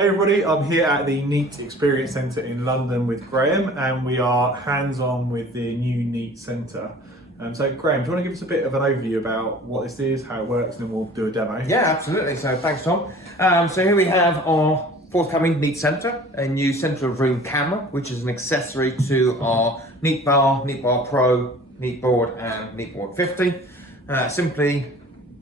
Hey everybody, I'm here at the Neat Experience Centre in London with Graham, and we are hands-on with the new Neat Centre. So Graham, do you want to give us a bit of an overview about what this is, how it works, and then we'll do a demo? Yeah, absolutely. So thanks, Tom. So here we have our forthcoming Neat Centre, a new centre of room camera, which is an accessory to our Neat Bar, Neat Bar Pro, Neat Board, and Neat Board 50. Simply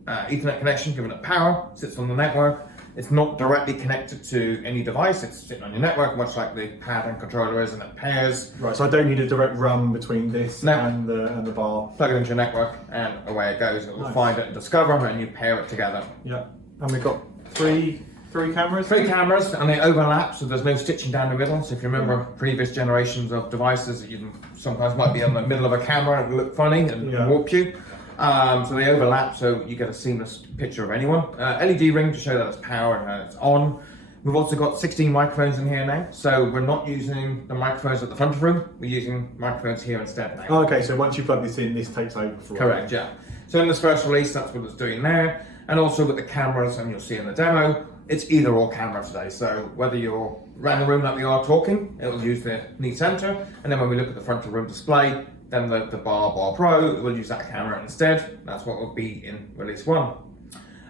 Ethernet connection, giving it power, sits on the network. It's not directly connected to any device, it's sitting on your network, much like the pad and controller is, and it pairs. Right, so I don't need a direct run between this and the bar. Plug it into your network and away it goes. It will find it and discover, and you pair it together. Yeah, and we've got three cameras? Three cameras, and they overlap, so there's no stitching down the middle. So if you remember previous generations of devices, you sometimes might be in the middle of a camera and look funny and warp you. So they overlap, so you get a seamless picture of anyone. LED ring to show that it's power and it's on. We've also got 16 microphones in here now, so we're not using the microphones at the front of the room, we're using microphones here instead now. Oh, okay, so once you plug this in, this takes over for it. Correct, yeah. So in this first release, that's what it's doing there. And also with the cameras, and you'll see in the demo, it's either or camera today. So whether you're around the room like we are talking, it'll use the Neat Centre, and then when we look at the front of the room display, then the Bar Pro will use that camera instead. That's what will be in release 1.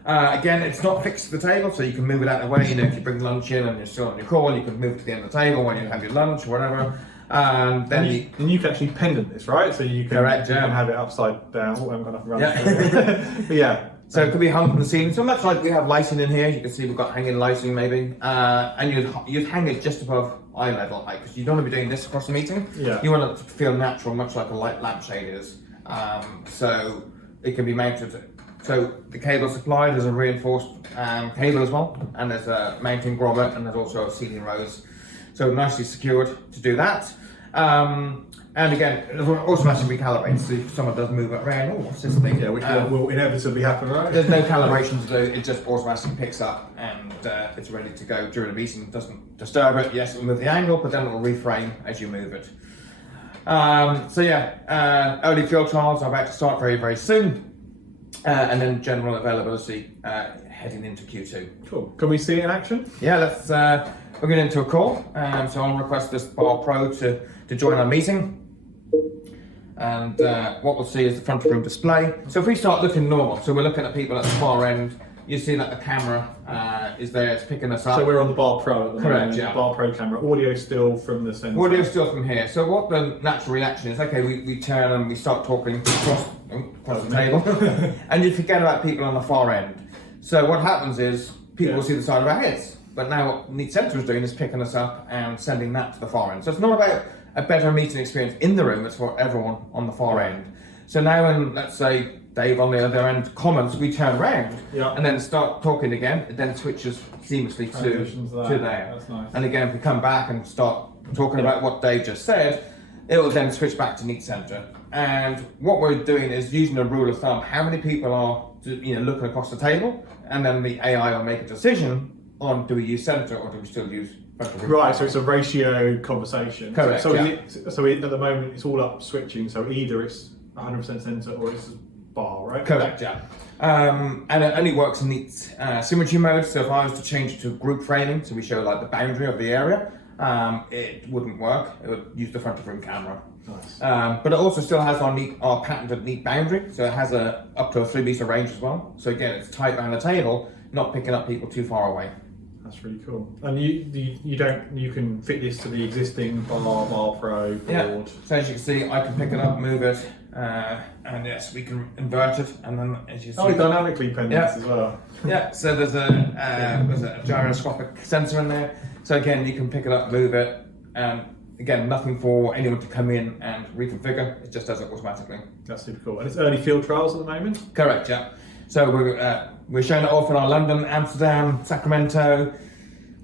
Again, it's not fixed to the table, so you can move it out of the way. You know, if you bring lunch in and you're still on your call, you can move it to the end of the table when you have your lunch or whatever. And then you can actually pendant this, right? So you can, you can have it upside down. Oh, I haven't got enough run. Yeah. But yeah. So it could be hung from the ceiling. So much like we have lighting in here, you can see we've got hanging lighting maybe, and you'd hang it just above eye level height, because you don't want to be doing this across the meeting. Yeah. You want it to feel natural, much like a light lampshade is. So it can be mounted. So the cable supplied is a reinforced cable as well, and there's a mounting grommet, and there's also a ceiling rose. So nicely secured to do that. And again, it will automatically recalibrate, so if someone does move it around, oh, what's this thing? Yeah, which will inevitably happen, right? There's no calibration to do, it just automatically picks up and it's ready to go during the meeting. It doesn't disturb it. Yes, it will move the angle, but then it will reframe as you move it. So yeah, early field trials are about to start very, very soon. And then general availability heading into Q2. Cool. Can we see it in action? Yeah, let's we're going into a call. So I'll request this Bar Pro to join our meeting. And what we'll see is the front of room display. So if we start looking normal, so we're looking at people at the far end, you see that the camera is there, it's picking us up. So we're on the Bar Pro at the moment. Yeah. The Bar Pro camera. Audio still from the centre. Audio still from here. So what the natural reaction is, okay, we turn and we start talking across the table, and you forget about people on the far end. So what happens is, people will see the side of our heads. But now what Neat Centre is doing is picking us up and sending that to the far end. So it's not about a better meeting experience in the room, it's for everyone on the far end. So now when, let's say, Dave on the other end comments, we turn around and then start talking again, it then switches seamlessly to there. That's nice. And again, if we come back and start talking about what Dave just said, it will then switch back to Neat Centre. And what we're doing is using a rule of thumb, how many people are looking across the table, and then the AI will make a decision on, do we use centre or do we still use front of room? Right, so it's a ratio conversation. Correct, So at the moment it's all up switching, so either it's 100% centre or it's bar, right? Correct, yeah. And it only works in Neat symmetry mode, so if I was to change it to group framing, so we show like the boundary of the area, it wouldn't work. It would use the front of room camera. Nice. But it also still has our patented Neat boundary, so it has up to a 3 metre range as well. So again, it's tight around the table, not picking up people too far away. That's really cool. And you can fit this to the existing Bar Pro board. Yeah. So as you can see, I can pick it up, move it, and yes, we can invert it, and then as you see, dynamically pendants as well. Yeah. So there's a gyroscopic sensor in there. So again, you can pick it up, move it, and again, nothing for anyone to come in and reconfigure. It just does it automatically. That's super cool. And it's early field trials at the moment. Correct. Yeah. So we're showing it off in our London, Amsterdam, Sacramento.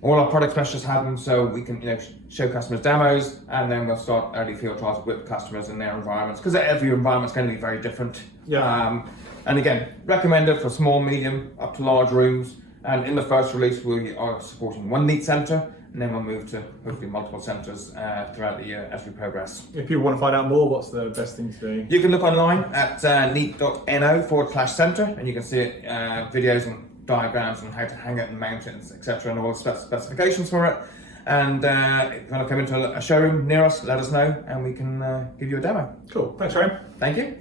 All our product specialists have them, so we can show customers demos, and then we'll start early field trials with customers in their environments, because every environment's going to be very different. Yeah. And again, recommended for small, medium, up to large rooms. And in the first release, we are supporting one Neat Centre, and then we'll move to hopefully multiple centres throughout the year as we progress. If people want to find out more, what's the best thing to do? You can look online at neat.no/centre, and you can see videos and diagrams on how to hang it and mount it, etc., and all the specifications for it. And if you want to come into a showroom near us, let us know, and we can give you a demo. Cool. Thanks, Graham. Thank you.